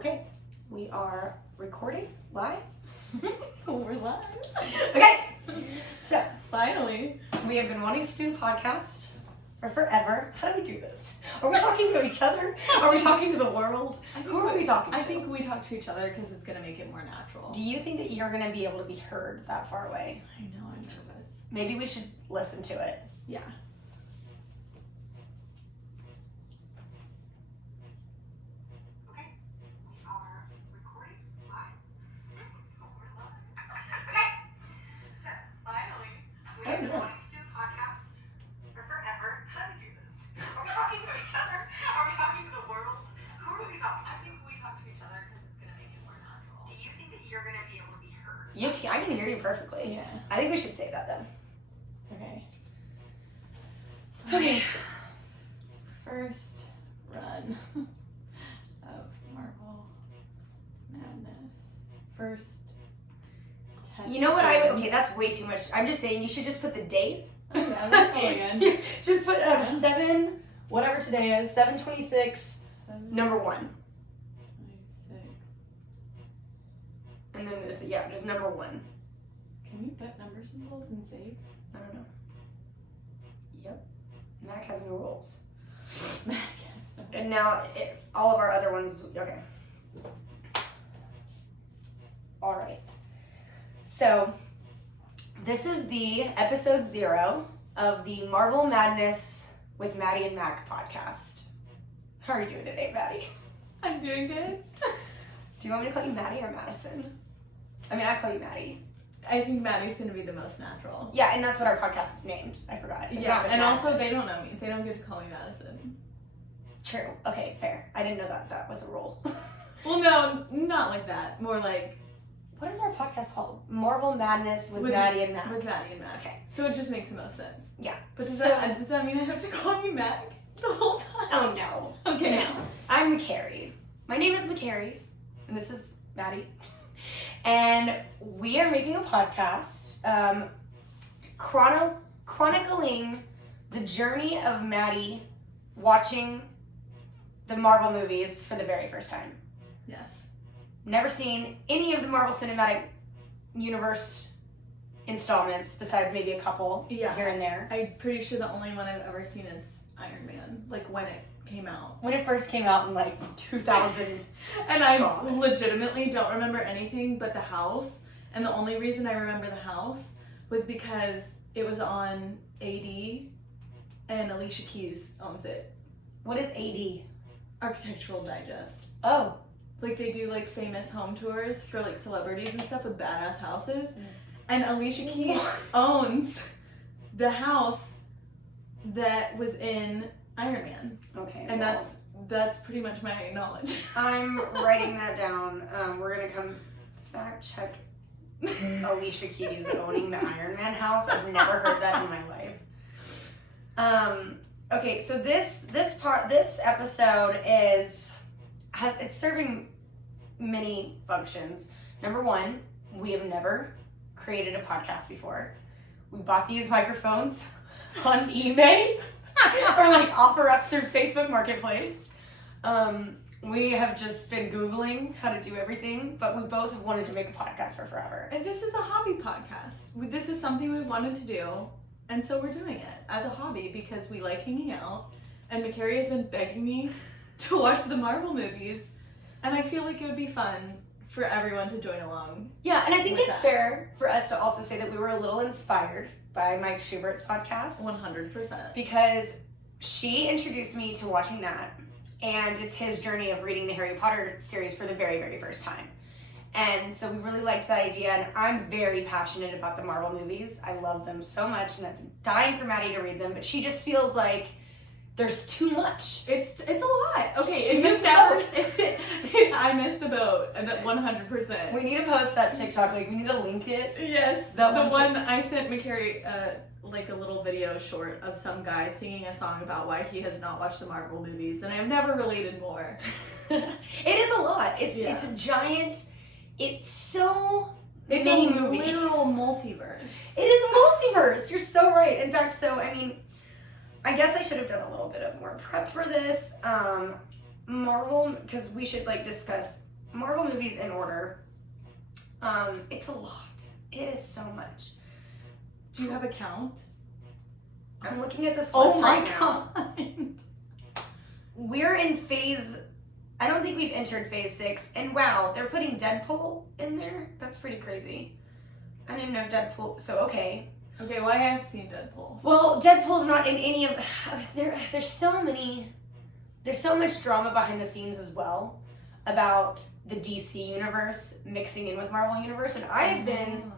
Okay, we are recording live. We're live. Okay, so Finally. we have been wanting to do a podcast for forever. How do we do this? Are we talking to each other? Are we talking to the world? Who are we talking to? I think we talk to each other because it's going to make it more natural. Do you think that you're going to be able to be heard that far away? I know, I'm nervous. Maybe we should listen to it. Yeah. Okay, we are recording live. We're live. Okay, so finally, we have been wanting to do a podcast for forever. How do we do this? Are we talking to each other? Are we talking to the world? Who are we talking to? I think we talk to each other because it's going to make it more natural. Do you think that you're going to be able to be heard? I can hear you perfectly. Yeah. I think we should say that then. Okay. Okay. First run of Marvel Madness. First test. You know what okay, that's way too much. I'm just saying you should just put the date. Oh, yeah, let's go again. Just put 7, whatever today is, 7/26, number 1. 26. And then just number 1. Can we put number symbols and saves? I don't know. Yep. Mac has no rules. Yes. And now all of our other ones, okay. All right. So this is the episode 0 of the Marvel Madness with Maddie and Mac podcast. How are you doing today, Maddie? I'm doing good. Do you want me to call you Maddie or Madison? I mean, I call you Maddie. I think Maddie's going to be the most natural. Yeah, and that's what our podcast is named. I forgot. It's not with and Madison. also they don't know me. They don't get to call me Madison. True. Okay, fair. I didn't know that was a rule. Well, no, not like that. More like What is our podcast called? Marvel Madness with Maddie and Mac. With Maddie and Mac. Okay. So it just makes the most sense. Yeah. But does So- that mean I have to call you Mac the whole time? Oh no. Okay. No. I'm McCary. My name is McCary, and this is Maddie. And we are making a podcast chronicling the journey of Maddie watching the Marvel movies for the very first time. Yes. Never seen any of the Marvel Cinematic Universe installments besides maybe a couple Yeah. here and there. I'm pretty sure the only one I've ever seen is Iron Man, like when it came out. When it first came out in like 2000. And I God. legitimately don't remember anything but the house. And the only reason I remember the house was because it was on AD and Alicia Keys owns it. What is AD? Architectural Digest. Oh. Like they do like famous home tours for like celebrities and stuff with badass houses. Mm. And Alicia Keys owns the house that was in Iron Man. Okay. And well, that's pretty much my knowledge. I'm writing that down. We're gonna come fact check Alicia Keys owning the Iron Man house. I've never heard that in my life. Okay, so this episode it's serving many functions. Number 1, we have never created a podcast before. We bought these microphones on eBay or like offer up through Facebook Marketplace. We have just been Googling how to do everything, but we both have wanted to make a podcast for forever. And this is a hobby podcast. This is something we've wanted to do, and so we're doing it as a hobby because we like hanging out. And McCary has been begging me to watch the Marvel movies, and I feel like it would be fun for everyone to join along. Yeah, and I think with it's that. fair for us to also say that we were a little inspired by Mike Schubert's podcast 100%. because she introduced me to watching that. And it's his journey of reading the Harry Potter series for the very, very first time. And so we really liked that idea, and I'm very passionate about the Marvel movies. I love them so much, and I've been dying for Maddie to read them, but she just feels like there's too much. It's a lot. Okay, She in missed this the hour, I missed the boat, and 100%. We need to post that TikTok, like we need to link it. Yes, That the one one I sent McCary, like a little video short of some guy singing a song about why he has not watched the Marvel movies, and I've never related more. It is a lot. It's a giant. It's so many a movies. literal multiverse. It is a multiverse. You're so right. In fact, I guess I should have done a little bit of more prep for this. Marvel, because we should discuss Marvel movies in order. It's a lot. It is so much. Do you have a count? I'm looking at this list Oh my right now. god. We're in phase. I don't think we've entered phase 6. And wow, they're putting Deadpool in there? That's pretty crazy. I didn't know Deadpool. So, okay. Okay, well, I have seen Deadpool. Well, Deadpool's not in any of. There's so many. There's so much drama behind the scenes as well about the DC universe mixing in with Marvel universe. And I've been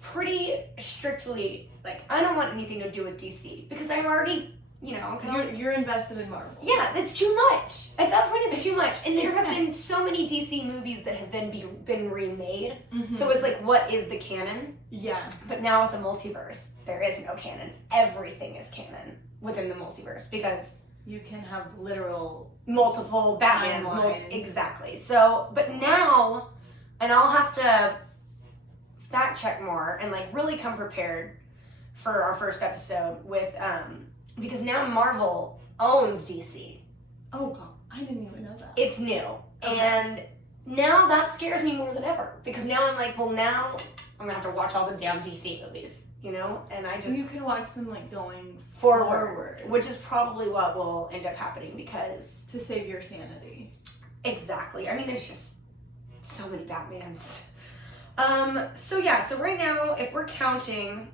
pretty strictly, like, I don't want anything to do with DC because I'm already, You're invested in Marvel. Yeah, that's too much. At that point, it's too much. And there have been so many DC movies that have then been remade. Mm-hmm. So it's like, what is the canon? Yeah. But now with the multiverse, there is no canon. Everything is canon within the multiverse because you can have literal multiple Batmans. timelines. Exactly. So, but now, and I'll have to fact check more and like really come prepared for our first episode with, because now Marvel owns DC. Oh god, I didn't even know that. It's new. Okay. And now that scares me more than ever because now I'm like, well, now I'm gonna have to watch all the damn DC movies, and I just you can watch them like going forward, which is probably what will end up happening because to save your sanity. exactly. I mean, there's just so many Batmans. So right now, if we're counting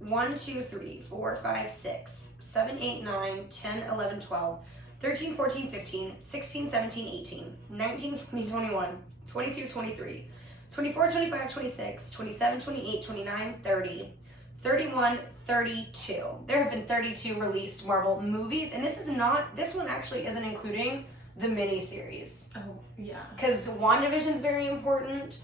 1, 2, 3, 4, 5, 6, 7, 8, 9, 10, 11, 12, 13, 14, 15, 16, 17, 18, 19, 20, 21, 22, 23, 24, 25, 26, 27, 28, 29, 30, 31, 32. There have been 32 released Marvel movies, and this one actually isn't including the miniseries. Oh, yeah. Because WandaVision's very important,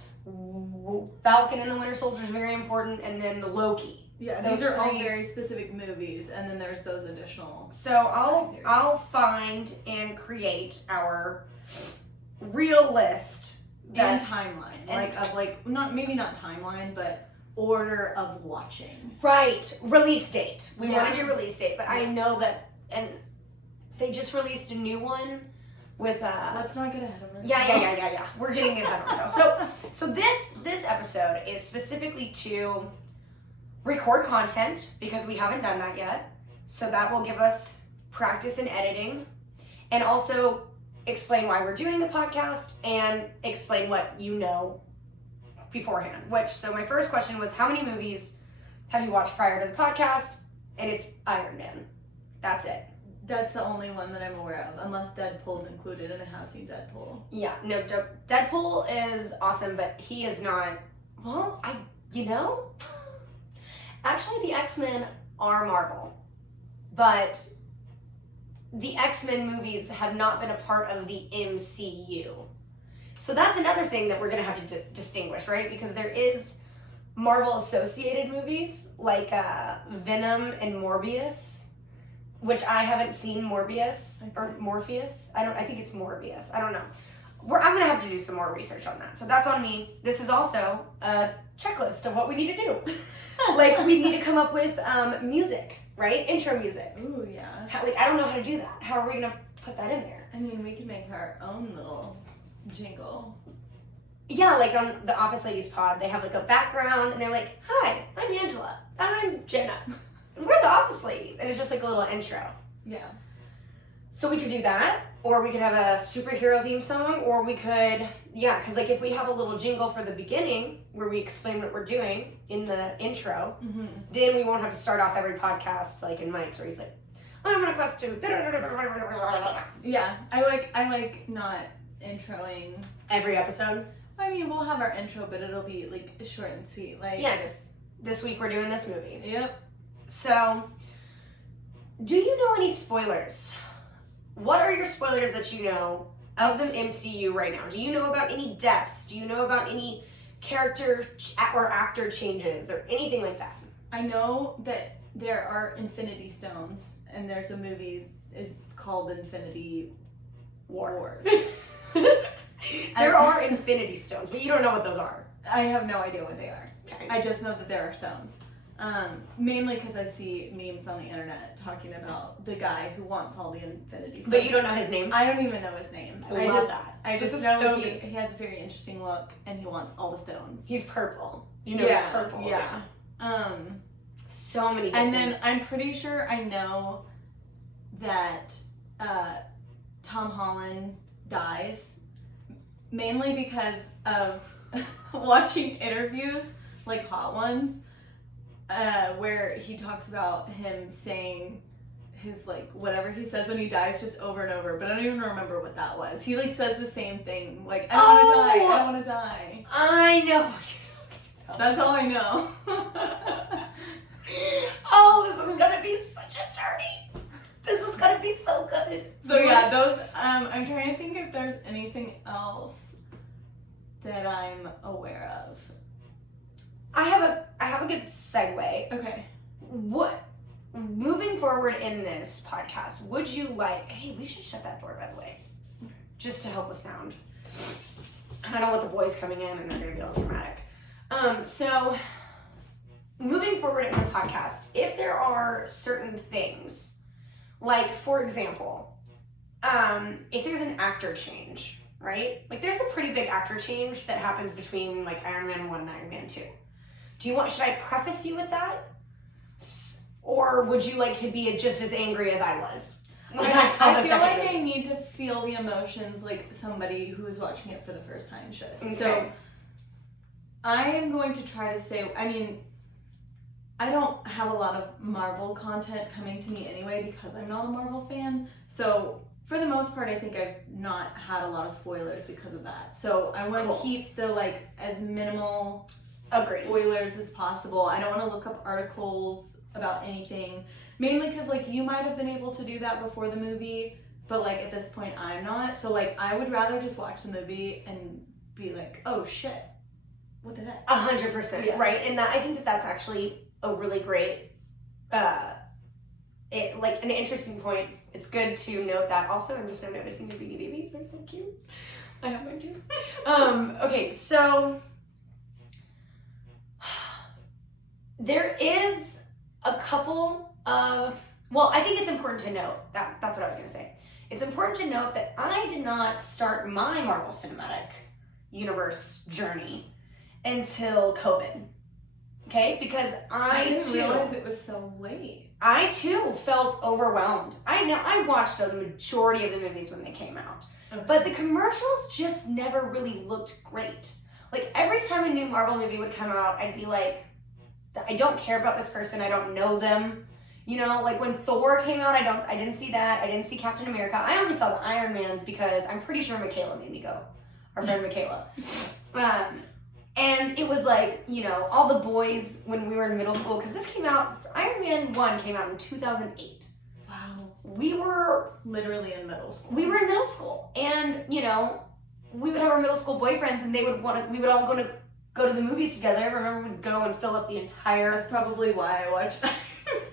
Falcon and the Winter Soldier's very important, and then Loki. Yeah, Those these are all three- very specific movies, and then there's those additional. So I'll find and create our real list And timeline, maybe not timeline, but order of watching. Right, release date. We Yeah. want to do release date, but I know that, and they just released a new one with Let's not get ahead of ourselves. Yeah. We're getting ahead of ourselves. So this episode is specifically to record content because we haven't done that yet. So that will give us practice in editing and also explain why we're doing the podcast and explain what you know beforehand. So my first question was, how many movies have you watched prior to the podcast? And it's Iron Man. That's it. That's the only one that I'm aware of, unless Deadpool's included, and I have seen Deadpool. Yeah, no, Deadpool is awesome, but he is not, actually the X-Men are Marvel, but the X-Men movies have not been a part of the MCU. So that's another thing that we're going to have to distinguish, right? Because there is Marvel-associated movies like Venom and Morbius, which I haven't seen Morbius or Morpheus. I think it's Morbius. I don't know. I'm gonna have to do some more research on that. So that's on me. This is also a checklist of what we need to do. Like we need to come up with music, right? Intro music. Ooh, yeah. I don't know how to do that. How are we gonna put that in there? I mean, we can make our own little jingle. Yeah, like on the Office Ladies pod, they have like a background and they're like, "Hi, I'm Angela. I'm Jenna. We're the Office Ladies," and it's just like a little intro. Yeah. So we could do that, or we could have a superhero theme song, or we could, because like if we have a little jingle for the beginning where we explain what we're doing in the intro, then we won't have to start off every podcast like in Mike's where he's like, I'm gonna quest to. Yeah, I like not introing Every episode. I mean, we'll have our intro, but it'll be like short and sweet. Like Just this week we're doing this movie. Yep. So, do you know any spoilers? What are your spoilers that you know of the MCU right now? Do you know about any deaths? Do you know about any character or actor changes or anything like that? I know that there are Infinity Stones, and there's a movie. It's called Infinity Wars. There are Infinity Stones, but you don't know what those are. I have no idea what they are. Okay. I just know that there are stones. Mainly because I see memes on the internet talking about the guy who wants all the Infinity Stones. But you don't know his name? I don't even know his name. I love that. I This just is know so he has a very interesting look and he wants all the stones. He's purple. You know he's purple. Yeah. So many good And things. then I'm pretty sure I know that Tom Holland dies mainly because of watching interviews, like Hot Ones, where he talks about him saying his, like, whatever he says when he dies just over and over, but I don't even remember what that was. He, like, says the same thing, like, I don't want to die, I don't want to die. I know what you're talking about. That's all I know. Oh, this is gonna be such a journey. This is gonna be so good. So yeah, those, I'm trying to think if there's anything else that I'm aware of. I have a good segue. Okay. Moving forward in this podcast, would you like, hey, we should shut that door, by the way, just to help with sound. I don't want the boys coming in and they're gonna be all dramatic. So moving forward in the podcast, if there are certain things, like, for example, if there's an actor change, right? Like, there's a pretty big actor change that happens between, like, Iron Man 1 and Iron Man 2. Should I preface you with that? Or would you like to be just as angry as I was? I feel like I need to feel the emotions like somebody who is watching it for the first time should. Okay. So I am going to try to stay, I mean, I don't have a lot of Marvel content coming to me anyway because I'm not a Marvel fan. So for the most part, I think I've not had a lot of spoilers because of that. So I want to keep the, like, as minimal spoilers as possible. I don't want to look up articles about anything. Mainly because, like, you might have been able to do that before the movie, but, like, at this point, I'm not. So, like, I would rather just watch the movie and be like, oh, shit. What the heck? 100%. Yeah. Right. And I think that's actually a really great, an interesting point. It's good to note that. Also, I'm just noticing the Beanie Babies. They're so cute. I have mine too. Okay, so there is a couple of, well, I think it's important to note, that's what I was going to say. It's important to note that I did not start my Marvel Cinematic Universe journey until COVID. Okay? Because I didn't realize it was so late. I too felt overwhelmed. I watched the majority of the movies when they came out. Okay. But the commercials just never really looked great. Like, every time a new Marvel movie would come out, I'd be like, I don't care about this person, I don't know them. You know, like when Thor came out, I didn't see that. I didn't see Captain America. I only saw the Iron Mans because I'm pretty sure Michaela made me go. Our friend Michaela. And it was like, you know, all the boys when we were in middle school, because this came out, Iron Man 1 came out in 2008. Wow. We were literally in middle school. We were in middle school. And, you know, we would have our middle school boyfriends and we would all go to the movies together. I remember we'd go and fill up the entire... That's probably why I watched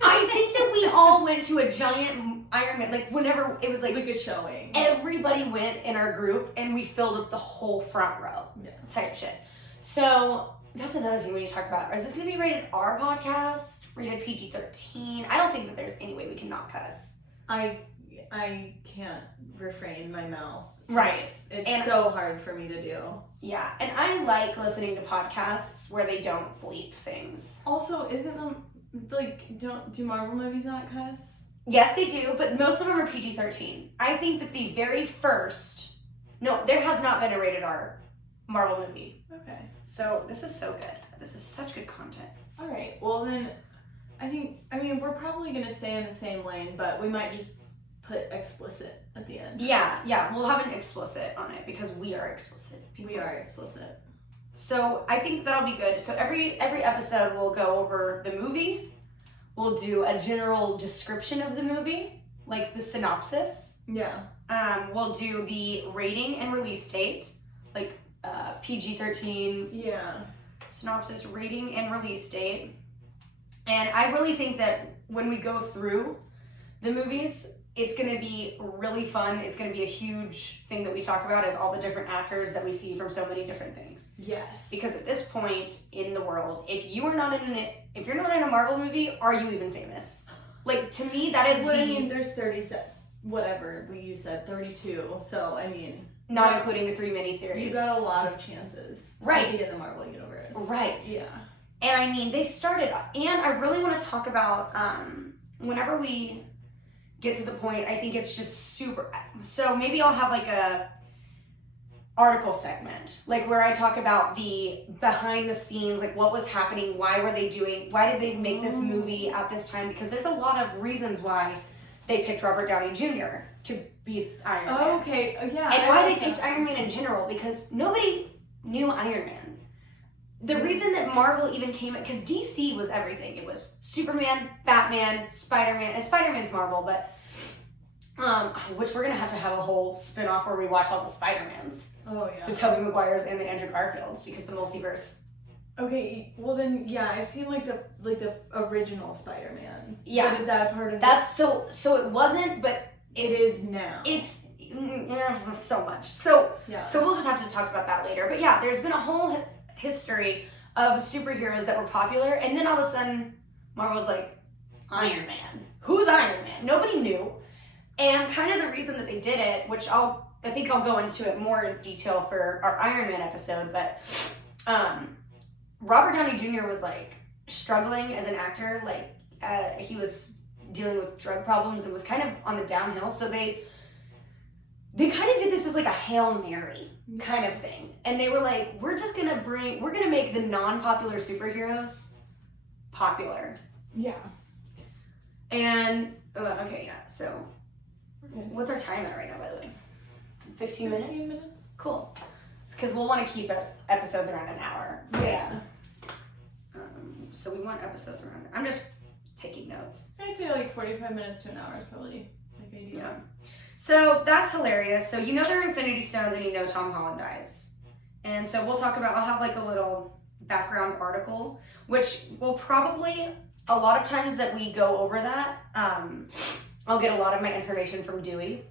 I think that we all went to a giant Iron Man, like whenever it was like a showing. Everybody went in our group and we filled up the whole front row type shit. So that's another thing we need to talk about. Is this going to be rated R podcast? Rated PG-13? I don't think that there's any way we can not cuss. I can't refrain my mouth. Right. It's so hard for me to do. Yeah, and I like listening to podcasts where they don't bleep things. Also, isn't them, like, do Marvel movies not cuss? Yes, they do, but most of them are PG-13. I think that the very first... No, there has not been a rated R Marvel movie. Okay. So, this is so good. This is such good content. Alright, well then, I mean, we're probably going to stay in the same lane, but we might just put explicit at the end. Yeah, we'll have an explicit on it because we are explicit people. We are explicit. So I think that'll be good. So every episode we'll go over the movie. We'll do a general description of the movie, like the synopsis. Yeah. We'll do the rating and release date, like PG-13. Yeah. Synopsis, rating, and release date. And I really think that when we go through the movies, it's going to be really fun. It's going to be a huge thing that we talk about is all the different actors that we see from so many different things. Yes. Because at this point in the world, if you're not in a Marvel movie, are you even famous? Like, to me, that is I mean, there's 32. So, I mean, not including the 3 miniseries. You got a lot of chances to be in the Marvel Universe. Right. Yeah. And I mean, they started, and I really want to talk about, whenever we get to the point, I think it's just super, so maybe I'll have like a article segment, like where I talk about the behind the scenes, like what was happening, why did they make this movie at this time, because there's a lot of reasons why they picked Robert Downey Jr. to be Iron Man. Oh, okay, yeah. And why they picked Iron Man in general, because nobody knew Iron Man. The reason that Marvel even came, because DC was everything. It was Superman, Batman, Spider-Man, and Spider-Man's Marvel, but which we're gonna have a whole spin-off where we watch all the Spider-Mans. Oh yeah. The Tobey Maguires and the Andrew Garfields, because the multiverse. Okay, well then, yeah, I've seen like the original Spider-Mans. Yeah. But is that a part of That's so it wasn't, but it is now. It's so much. So yeah. So we'll just have to talk about that later. But yeah, there's been a whole history of superheroes that were popular, and then all of a sudden Marvel's like, Iron Man. Who's Iron Man? Nobody knew. And kind of the reason that they did it, which I think I'll go into it more in detail for our Iron Man episode, but Robert Downey Jr. was like struggling as an actor, like he was dealing with drug problems and was kind of on the downhill, so they kind of did this as like a Hail Mary kind of thing. And they were like, we're gonna make the non-popular superheroes popular. Yeah. And, okay, yeah, so, what's our time at right now, by the way? 15 minutes? 15 minutes. Cool. Because we'll want to keep episodes around an hour. Yeah. So we want episodes around, I'm just taking notes. I'd say like 45 minutes to an hour is probably like ideal. Yeah. So that's hilarious. So you know they're Infinity Stones and you know Tom Holland dies. And so we'll talk about, I'll have like a little background article, which will probably, a lot of times that we go over that, I'll get a lot of my information from Dewey.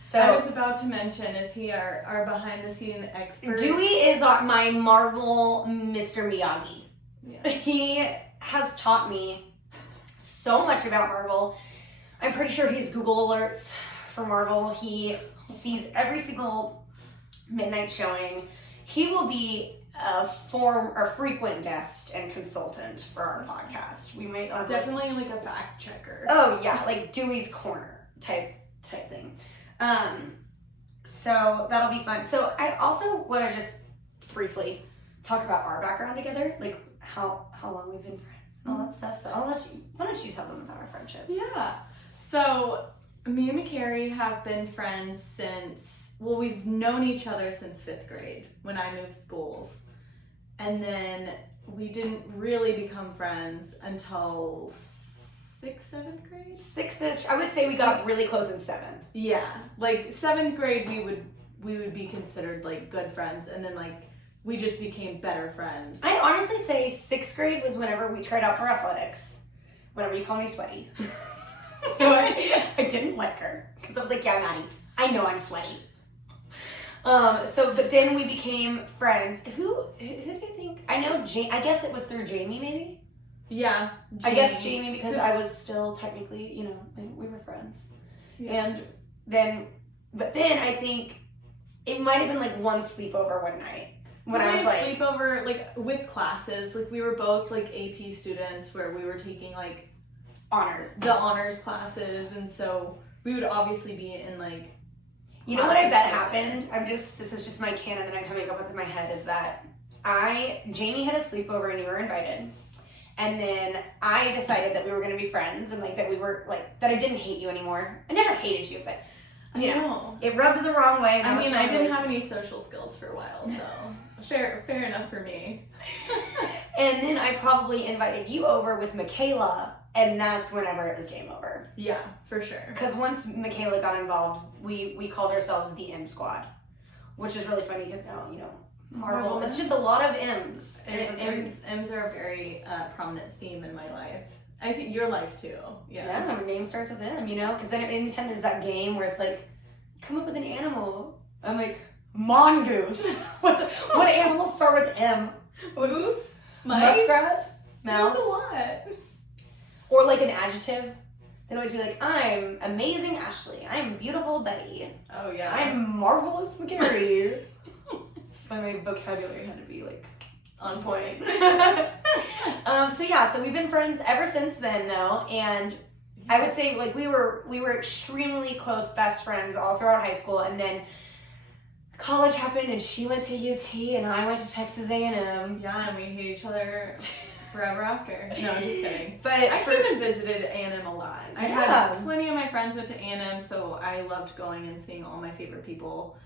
So I was about to mention, is he our behind the scene expert? Dewey is my Marvel Mr. Miyagi. Yeah. He has taught me so much about Marvel. I'm pretty sure he's Google alerts for Marvel. He sees every single midnight showing. He will be a frequent guest and consultant for our podcast. We might definitely like a fact checker. Oh yeah, like Dewey's Corner type thing. So that'll be fun. So I also want to just briefly talk about our background together, like how long we've been friends and all that stuff. So why don't you tell them about our friendship? Yeah. So me and McCary have been friends since, well, we've known each other since 5th grade when I moved schools. And then we didn't really become friends until 6th, 7th grade? 6th-ish. I would say we got really close in 7th. Yeah. Like 7th grade we would be considered like good friends, and then like we just became better friends. I honestly say 6th grade was whenever we tried out for athletics. Whenever you call me sweaty. So I didn't like her. Because I was like, yeah, Maddie, I know I'm sweaty. But then we became friends. Who do you think? I know I guess it was through Jamie, maybe? Yeah. Jamie. I guess Jamie, because I was still technically, we were friends. Yeah. But then I think it might have been like one sleepover one night. When I was like sleepover, like with classes, like we were both like AP students where we were taking like the honors classes, and so we would obviously be in like. You know what I bet happened? This is just my canon that I'm coming up with in my head, is that Jamie had a sleepover and you were invited. And then I decided that we were going to be friends and like that we were like, that I didn't hate you anymore. I never hated you, but you know, it rubbed the wrong way. And I didn't have any social skills for a while, so fair enough for me. And then I probably invited you over with Michaela, and that's whenever it was game over. Yeah, for sure. Because once Michaela got involved, we called ourselves the M Squad, which is really funny because now, Marvel, it's just a lot of M's. M's are a very prominent theme in my life. I think your life too. Yeah. Yeah, my name starts with M, you know? Because then anytime there's that game where it's like, come up with an animal. I'm like, mongoose. What animals start with M? Moose? Muskrat? Mouse? There's a lot. Or like an adjective. They'd always be like, I'm amazing Ashley. I'm beautiful Betty. Oh, yeah. I'm marvelous McGarry. So my vocabulary had to be like on point. So we've been friends ever since then though, and I would say like we were extremely close best friends all throughout high school, and then college happened and she went to UT and I went to Texas A&M. Yeah, and we hate each other forever after. No, I'm just kidding. But I came and visited A&M a lot. I had plenty of my friends went to A&M, so I loved going and seeing all my favorite people.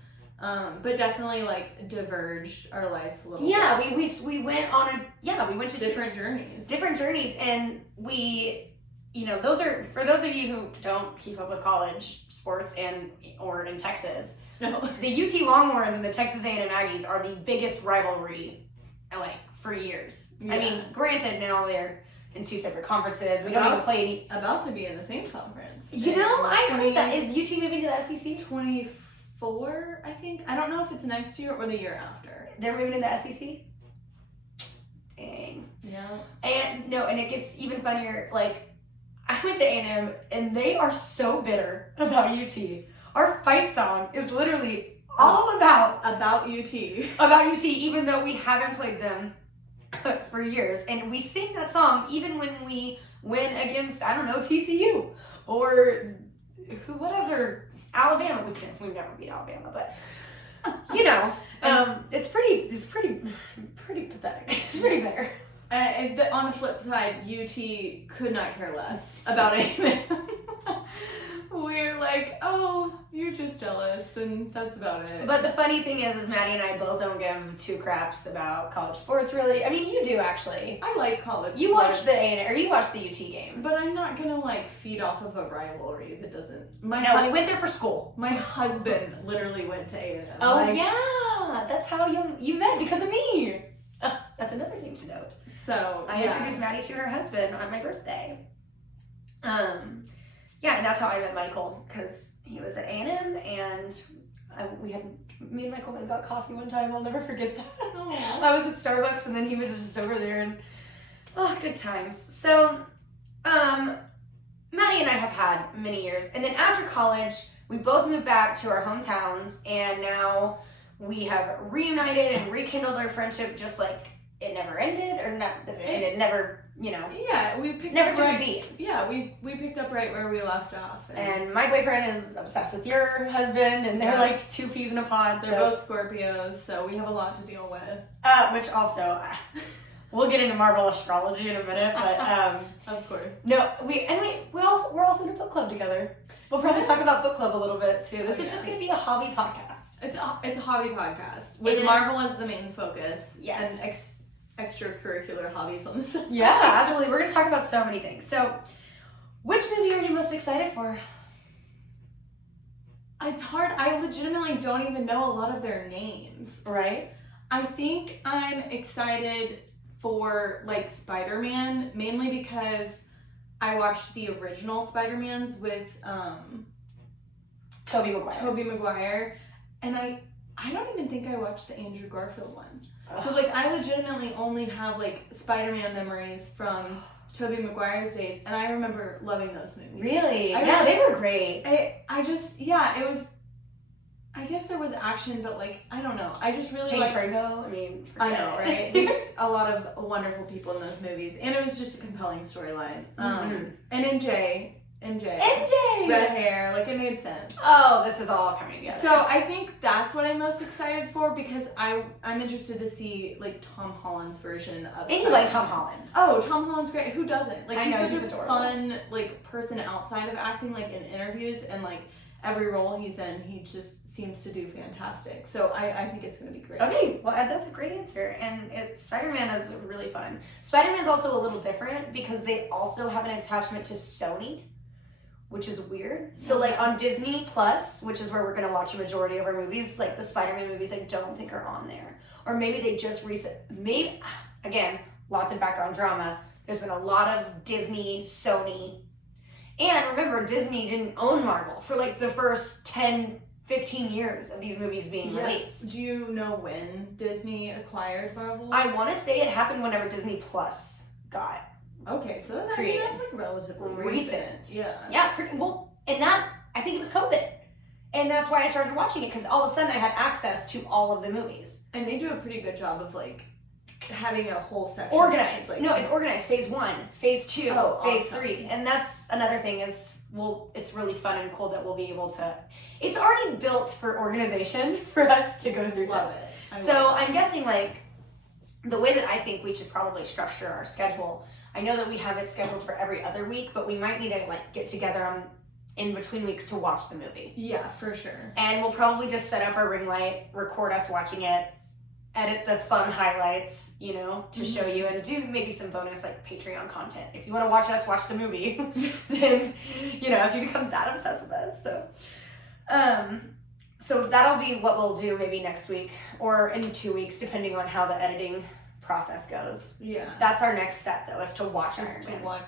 But definitely like diverged our lives a little bit. Yeah, we went on we went to different journeys. Different journeys, and we, you know, those are for those of you who don't keep up with college sports or in Texas. No. The UT Longhorns and the Texas A&M Aggies are the biggest rivalry, like for years. Yeah. I mean, granted, now they're in two separate conferences. We don't even play about to be in the same conference. You know, I heard that. Is UT moving to the SEC? 24, I think. I don't know if it's next year or the year after. They're moving to the SEC? Dang. Yeah. And it gets even funnier. Like, I went to A&M and they are so bitter about UT. Our fight song is literally all about UT. About UT, even though we haven't played them for years. And we sing that song even when we win against, I don't know, TCU or what other Alabama. We've never beat Alabama, but you know, it's pretty pathetic. It's pretty bitter. And on the flip side, UT could not care less about A&M. We're like, oh, you're just jealous, and that's about it. But the funny thing is Maddie and I both don't give two craps about college sports, really. I mean, you do, actually. I like college You sports. watch the A&M, or you watch the UT games. But I'm not gonna, like, feed off of a rivalry that doesn't... We went there for school. My husband literally went to A&M. Oh, yeah! That's how you met, because of me! Ugh, that's another thing to note. So, I introduced Maddie to her husband on my birthday. Yeah, and that's how I met Michael, because he was at A&M, and me and Michael went and got coffee one time. I'll never forget that. Aww. I was at Starbucks, and then he was just over there, and good times. So, Maddie and I have had many years, and then after college, we both moved back to our hometowns, and now we have reunited and rekindled our friendship, just like it never ended, and it never, you know. Yeah, we picked never up took right. a beat. Yeah, we picked up right where we left off. And my boyfriend is obsessed with your husband, and they're like two peas in a pod. They're both Scorpios, so we have a lot to deal with. Which also, we'll get into Marvel astrology in a minute, but of course. No, we're also in a book club together. We'll probably talk about book club a little bit too. This is just going to be a hobby podcast. It's a hobby podcast with Marvel as the main focus. Yes. And extracurricular hobbies on the side. Yeah, absolutely. We're going to talk about so many things. So, which movie are you most excited for? It's hard. I legitimately don't even know a lot of their names. Right. I think I'm excited for like Spider-Man, mainly because I watched the original Spider-Mans with Tobey Maguire. And I don't even think I watched the Andrew Garfield ones. Ugh. So like I legitimately only have like Spider-Man memories from Tobey Maguire's days, and I remember loving those movies. Really? Yeah, they were great. I just, yeah, it was, I guess there was action, but like, I don't know. I just really James Franco, I know, right? There's a lot of wonderful people in those movies, and it was just a compelling storyline. And MJ. Red hair, like it made sense. Oh, this is all coming together. So I think that's what I'm most excited for, because I'm interested to see like Tom Holland's version of. And you like Tom Holland. Oh, Tom Holland's great. Who doesn't? Like he's such a adorable. fun like person outside of acting, like in interviews and like every role he's in, he just seems to do fantastic. So I think it's gonna be great. Okay, well that's a great answer, and Spider-Man is really fun. Spider-Man is also a little different because they also have an attachment to Sony, which is weird. So like on Disney Plus, which is where we're gonna watch a majority of our movies, like the Spider-Man movies, I don't think are on there. Or maybe they just again, lots of background drama. There's been a lot of Disney, Sony. And remember, Disney didn't own Marvel for like the first 10, 15 years of these movies being released. Do you know when Disney acquired Marvel? I want to say it happened whenever Disney Plus got Okay, so that's created. like relatively Recent. Yeah. Yeah, pretty well. And that, I think it was COVID. And that's why I started watching it, because all of a sudden I had access to all of the movies. And they do a pretty good job of like having a whole section. Organized. Like, No, it's organized. Phase 1, Phase 2, Phase awesome. 3. And that's another thing is, well, it's really fun and cool that we'll be able to, it's already built for organization for us to go through love this. it. So I'm guessing like the way that I think we should probably structure our schedule, I know that we have it scheduled for every other week, but we might need to like get together on in between weeks to watch the movie. Yeah, for sure. And we'll probably just set up our ring light, record us watching it, edit the fun highlights, you know, to show you, and do maybe some bonus like Patreon content. If you want to watch us watch the movie, then, you know, if you become that obsessed with us. So that'll be what we'll do maybe next week or in 2 weeks, depending on how the editing process goes. Yeah. That's our next step, though, is to watch Iron Man.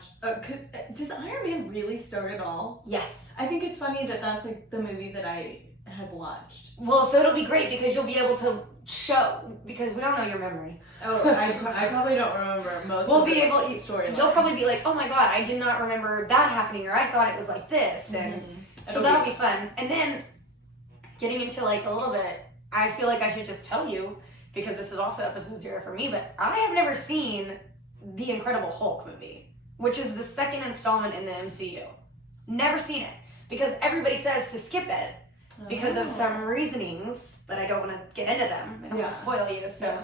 Does Iron Man really start at all? Yes. I think it's funny that that's like the movie that I have watched. Well, so it'll be great because you'll be able to show, because we all know your memory. Oh, I probably don't remember most We'll of be the able, storyline. you'll probably be like, oh my god, I did not remember that happening, or I thought it was like this, and so that'll be fun. And then getting into like a little bit, I feel like I should just tell you, because this is also episode 0 for me, but I have never seen the Incredible Hulk movie, which is the second installment in the MCU. Never seen it, because everybody says to skip it because of some reasonings, but I don't want to get into them. I don't want to spoil you, so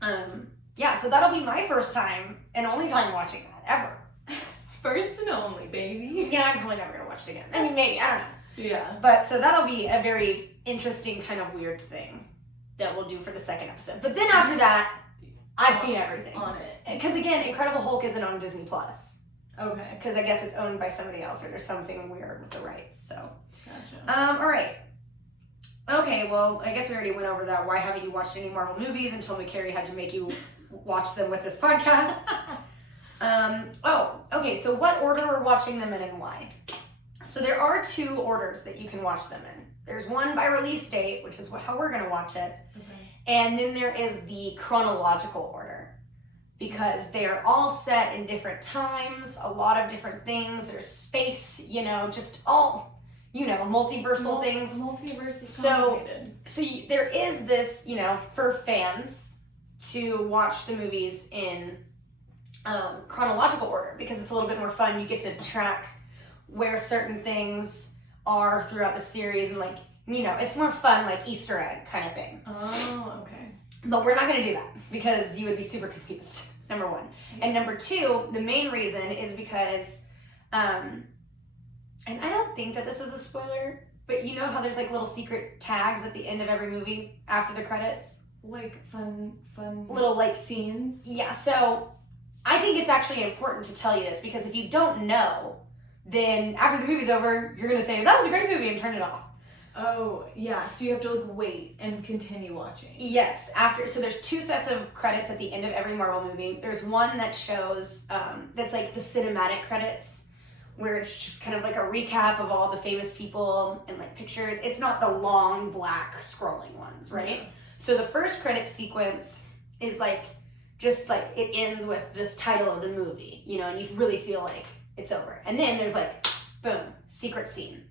so that'll be my first time and only time watching that ever. First and only, baby. Yeah, I'm probably never gonna watch it again. I mean, maybe, I don't know. Yeah. But so that'll be a very interesting kind of weird thing that we'll do for the second episode. But then after that, I've seen everything on it. Because again, Incredible Hulk isn't on Disney Plus. Okay. Because I guess it's owned by somebody else, or there's something weird with the rights. So. Gotcha. All right. Okay. Well, I guess we already went over that. Why haven't you watched any Marvel movies until McCary had to make you watch them with this podcast? Okay. So what order we're watching them in and why? So there are 2 orders that you can watch them in. There's one by release date, which is how we're going to watch it. Okay. And then there is the chronological order, because they're all set in different times, a lot of different things. There's space, you know, just all, you know, multiversal things. Multiverse is So complicated. there is this, you know, for fans to watch the movies in chronological order, because it's a little bit more fun. You get to track where certain things are throughout the series, and like, you know, it's more fun, like Easter egg kind of thing. Oh, okay. But we're not going to do that, because you would be super confused, number 1. And number 2, the main reason is because, and I don't think that this is a spoiler, but you know how there's like little secret tags at the end of every movie after the credits? Like fun Little like scenes. Yeah, so I think it's actually important to tell you this, because if you don't know, then after the movie's over, you're going to say, that was a great movie, and turn it off. Oh, yeah. So you have to like wait and continue watching. Yes. So there's 2 sets of credits at the end of every Marvel movie. There's one that shows, that's like the cinematic credits, where it's just kind of like a recap of all the famous people and like pictures. It's not the long black scrolling ones, right? Yeah. So the first credit sequence is like, just like it ends with this title of the movie, you know, and you really feel like it's over. And then there's like, boom, secret scene.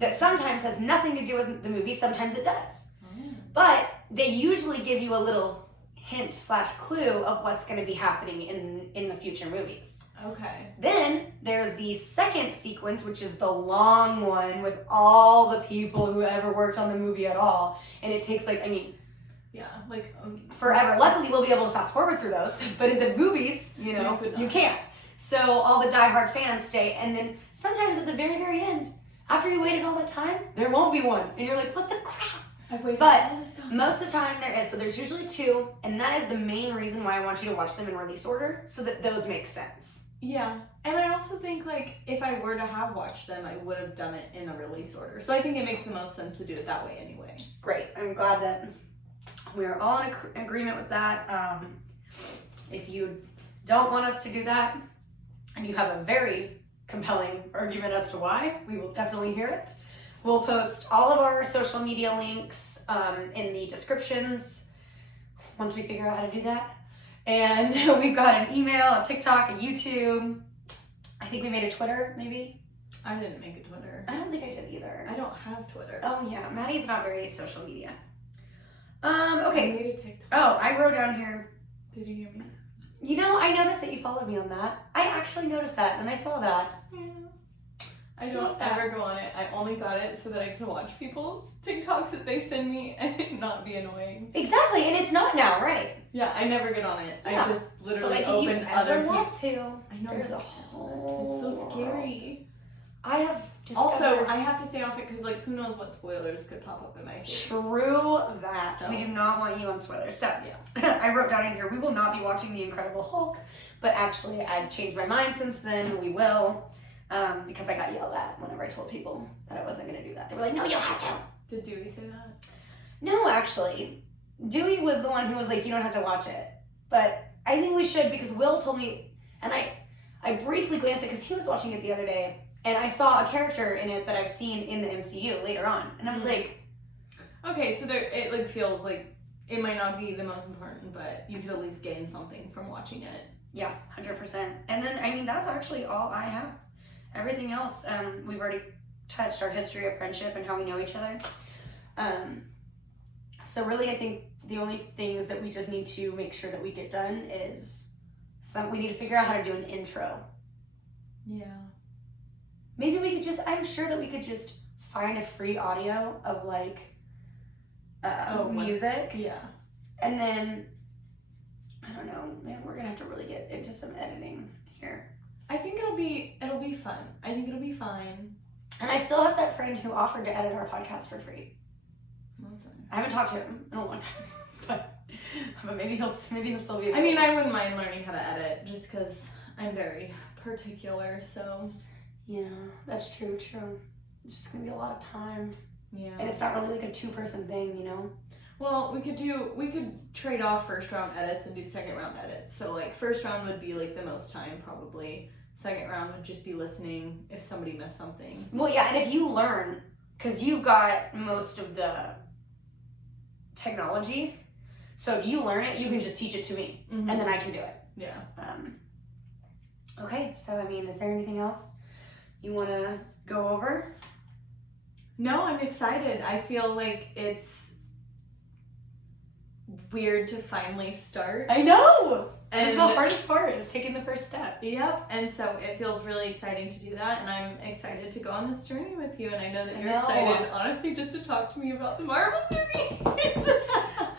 That sometimes has nothing to do with the movie, sometimes it does. But they usually give you a little hint / clue of what's going to be happening in the future movies. Okay. Then there's the second sequence, which is the long one with all the people who ever worked on the movie at all. And it takes like, I mean, yeah, like forever. Luckily, we'll be able to fast forward through those. But in the movies, you know, you can't. So all the diehard fans stay. And then sometimes at the very, very end, after you waited all that time, there won't be one. And you're like, what the crap? I've waited But all this time. most of the time there is. So there's usually 2. And that is the main reason why I want you to watch them in release order, so that those make sense. Yeah. And I also think, like, if I were to have watched them, I would have done it in the release order. So I think it makes the most sense to do it that way anyway. Great. I'm glad that we're all in agreement with that. If you don't want us to do that, and you have a very compelling argument as to why, we will definitely hear it. We'll post all of our social media links in the descriptions once we figure out how to do that. And we've got an email, a TikTok, a YouTube. I think we made a Twitter, maybe. I didn't make a Twitter. I don't think I did either. I don't have Twitter. Oh yeah, Maddie's not very social media. I Okay. made a TikTok. Oh, I wrote down here. Did you hear me? You know, I noticed that you followed me on that. I actually noticed that, and I saw that. Yeah. I don't ever go on it. I only got it so that I can watch people's TikToks that they send me and it not be annoying. Exactly, and it's not now, right? Yeah, I never get on it. Yeah. I just But literally like, if open you other ever people. want to, I know there's a it's whole. so scary. I have Also, discovered. I have to stay off it because, like, who knows what spoilers could pop up in my face. True that. So. We do not want you on spoilers. So, Yeah. I wrote down in here, we will not be watching The Incredible Hulk, but actually, I've changed my mind since then. We will, because I got yelled at whenever I told people that I wasn't going to do that. They were like, no, you'll have to. Did Dewey say that? No, actually. Dewey was the one who was like, you don't have to watch it. But I think we should, because Will told me, and I briefly glanced at it because he was watching it the other day, and I saw a character in it that I've seen in the MCU later on. And I was like... Okay, so there, it like feels like it might not be the most important, but you could at least gain something from watching it. Yeah, 100%. And then, I mean, that's actually all I have. Everything else, we've already touched our history of friendship and how we know each other. So really, I think the only things that we just need to make sure that we get done is we need to figure out how to do an intro. Yeah. Maybe we could just, I'm sure that we could just find a free audio of like music. Yeah. And then, I don't know, man, we're gonna have to really get into some editing here. I think it'll be fun. I think it'll be fine. And I still have that friend who offered to edit our podcast for free. I haven't talked to him in a long time, but maybe he'll still be available. I mean, I wouldn't mind learning how to edit just because I'm very particular, so. Yeah, that's true. It's just gonna be a lot of time. Yeah. And it's not really like a two-person thing, you know? Well, we could trade off first round edits and do second round edits. So like first round would be like the most time probably. Second round would just be listening if somebody missed something. Well, yeah, and if you learn, because you got most of the technology, so if you learn it, you can just teach it to me, and then I can do it. Yeah. Okay, so I mean, is there anything else you want to go over? No, I'm excited. I feel like it's weird to finally start. I know! And This is the hardest part, is taking the first step. Yep, and so it feels really exciting to do that, and I'm excited to go on this journey with you, and I know that you're excited, honestly, just to talk to me about the Marvel movies.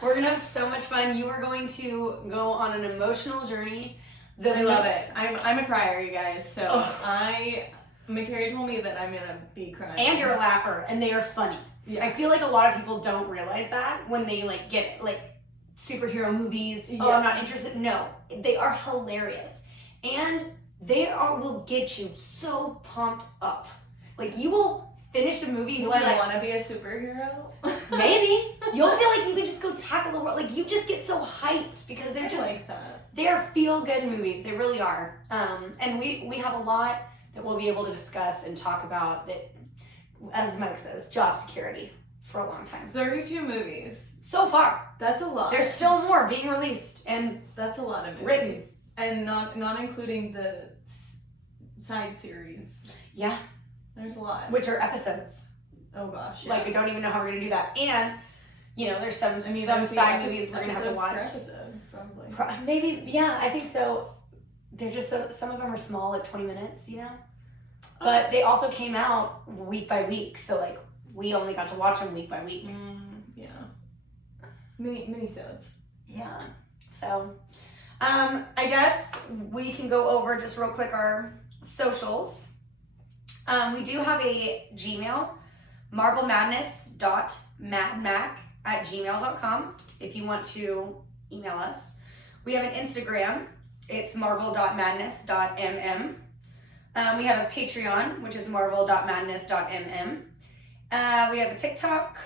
We're gonna have so much fun. You are going to go on an emotional journey. I love it. I'm a crier, you guys, so McCary told me that I'm gonna be crying. And you're a laugher, and they are funny. Yeah. I feel like a lot of people don't realize that when they like get like superhero movies. Yeah. Oh, I'm not interested. No, they are hilarious, and will get you so pumped up. Like you will finish the movie and you'll Do be I like, want to be a superhero? maybe you'll feel like you can just go tackle the world. Like you just get so hyped because they're I just like that. they're feel good movies. They really are. And we have a lot that we'll be able to discuss and talk about that, as Mike says, job security for a long time. 32 movies. So far. That's a lot. There's still more being released and That's a lot of movies. written. And not including the side series. Yeah. There's a lot. Which are episodes. Oh gosh. Yeah. Like I don't even know how we're gonna do that. And you know, there's some that some would be side movies we're gonna have to episode watch. per episode, probably. Maybe, yeah, I think so. They're just some of them are small, like 20 minutes, you know. But they also came out week by week, so like we only got to watch them week by week. Yeah. Mini-sodes. Yeah. So, I guess we can go over just real quick our socials. We do have a Gmail, marvelmadness.madmac@gmail.com if you want to email us. We have an Instagram. It's marvel.madness.mm. We have a Patreon, which is marvel.madness.mm. We have a TikTok,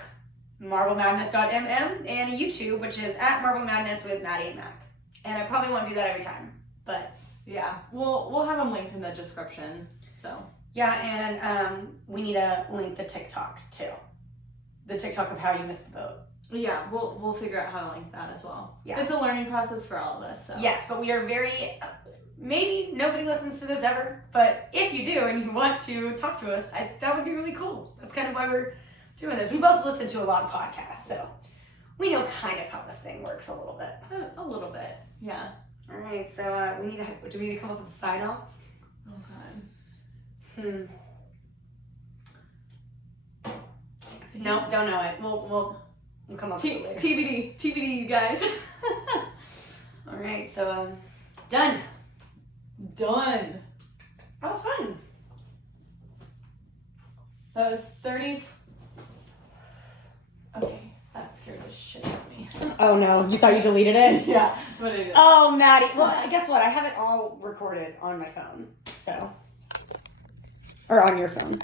marvelmadness.mm, and a YouTube, which is @marvelmadness with Maddie and Mac. And I probably won't do that every time. But yeah, we'll have them linked in the description. So yeah, and we need to link the TikTok too. The TikTok of how you missed the boat. yeah, we'll figure out how to link that as well. Yeah. It's a learning process for all of us. So Yes, but we are very. Maybe nobody listens to this ever, but if you do and you want to talk to us, that would be really cool. That's kind of why we're doing this. We both listen to a lot of podcasts, so we know kind of how this thing works a little bit. a little bit, yeah. All right, so do we need to come up with a sign off? Okay. Nope, don't know it. We'll come up with it later. TBD, you guys. All right, so done. Done. That was fun. That was 30. Okay, that scared the shit out of me. Oh no, you thought you deleted it? Yeah, but I did. Oh, Maddie. Well, guess what? I have it all recorded on my phone, so. Or on your phone.